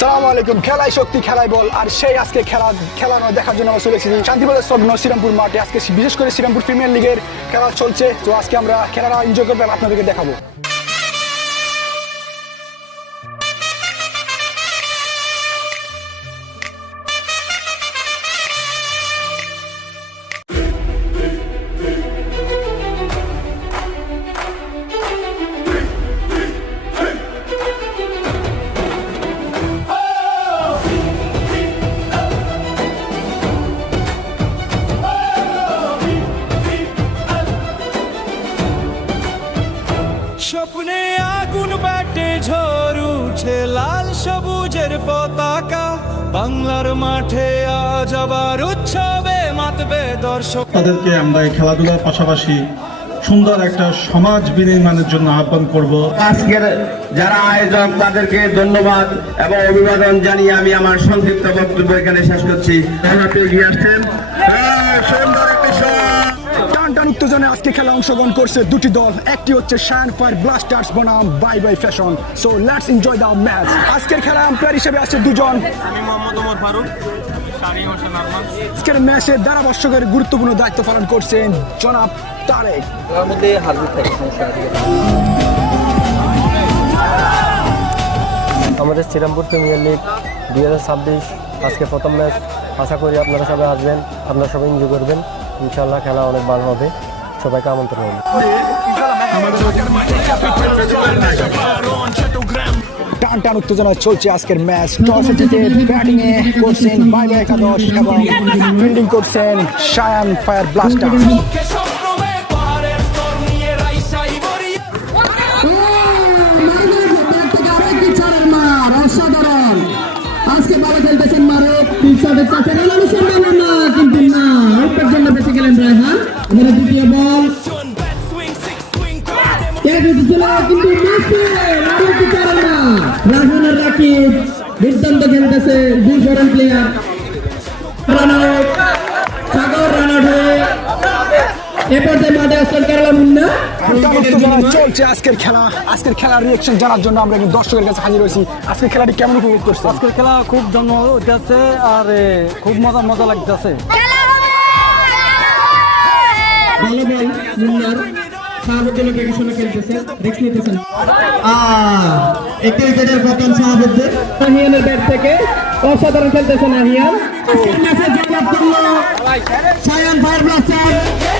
সালামু আলাইকুম। খেলায় শক্তি, খেলায় বল। আর সেই আজকে খেলা নয় দেখার জন্য আমরা চলে এসেছি শান্তিবলের স্বপ্ন শ্রীরামপুর মাঠে। আজকে বিশেষ করে শ্রীরামপুর প্রিমিয়ার লিগের খেলা চলছে, তো আজকে আমরা খেলাটা এনজয় করবো, আপনাদেরকে দেখাবো। স্বপ্নে আগুন বাটে ঝড় উঠে লাল সবুজের পতাকা, বাংলার মাঠে আজ আবার উৎসবে মাতবে দর্শক। তাদেরকে আমরা এই খেলাধুলার পাশাপাশি সুন্দর একটা সমাজ বিনির্মাণের জন্য আহ্বান করব। আজকের যারা আয়োজক তাদেরকে ধন্যবাদ এবং অভিবাদন জানিয়ে আমি আমার সংক্ষিপ্ত বক্তব্য এখানে শেষ করছি। এগিয়ে আসছেন টান উত্তেজনায় আজকে খেলা অংশগ্রহণ করছে দুটি দল। একটি হচ্ছে শায়ান ফায়ার ব্লাস্টার্স বনাম bye bye fashion. So let's enjoy the match. আজকের খেলা আম্পায়ার হিসেবে আছে দুজন। আমি মোহাম্মদ ওমর ফারুক, শানি হোসেন আরমান। আজকের ম্যাচে ধারাভাষ্যকের গুরুত্বপূর্ণ দায়িত্ব পালন করছেন জনাব তারেক। আমাদের শ্রীরামপুর প্রিমিয়ার লিগ 2026 আজকে প্রথম ম্যাচ। আশা করি আপনারা সবাই আসবেন, আপনারা সবাই এনজয় করবেন। ইনশাআল্লাহ খেলা অনেক ভালো হবে, সবাইকে আমন্ত্রণ রইল। টান উত্তেজনা চলছে আজকের ম্যাচ। টসে জিতে ব্যাটিং এ করছেন বাই বাই একাদশ এবং ফিল্ডিং করছেন শায়ান ফায়ার ব্লাস্টার্স। অসাধারণ আজকে ভালো খেলতেছেন মারুফ, কিন্তু না ওটার জন্য বেঁচে গেলেন রায়হান। আমাদের দ্বিতীয় বল রায়হানের রাকিব দুর্দান্ত খেলতেছে, দুই ফরেন প্লেয়ার সাগর রানার হয়ে এরপর যে মাঠে আসছেন কেরালা মুন্না। চলছে আজকের খেলার রিয়েকশন জানার জন্য আমরা দর্শকের কাছে হাজির হয়েছি। আজকের খেলাটি কেমন উপভোগ করছে? আজকের খেলা খুব জন্ম হইতেছে আর খুব মজা লাগতেছে। ভালো বল মুন্নার, শাহাবুদ্দিনের পেছনে খেলতেছে, রিস্ক নিতেছেন। একটি উইকেটের পতন শাহাবুদ্দিন। নাহিয়ানের ব্যাট থেকে অসাধারণ খেলতেছে নাহিয়ান। ম্যাচে জয়লাভ করলো শায়ান ফায়ার ব্লাস্টার।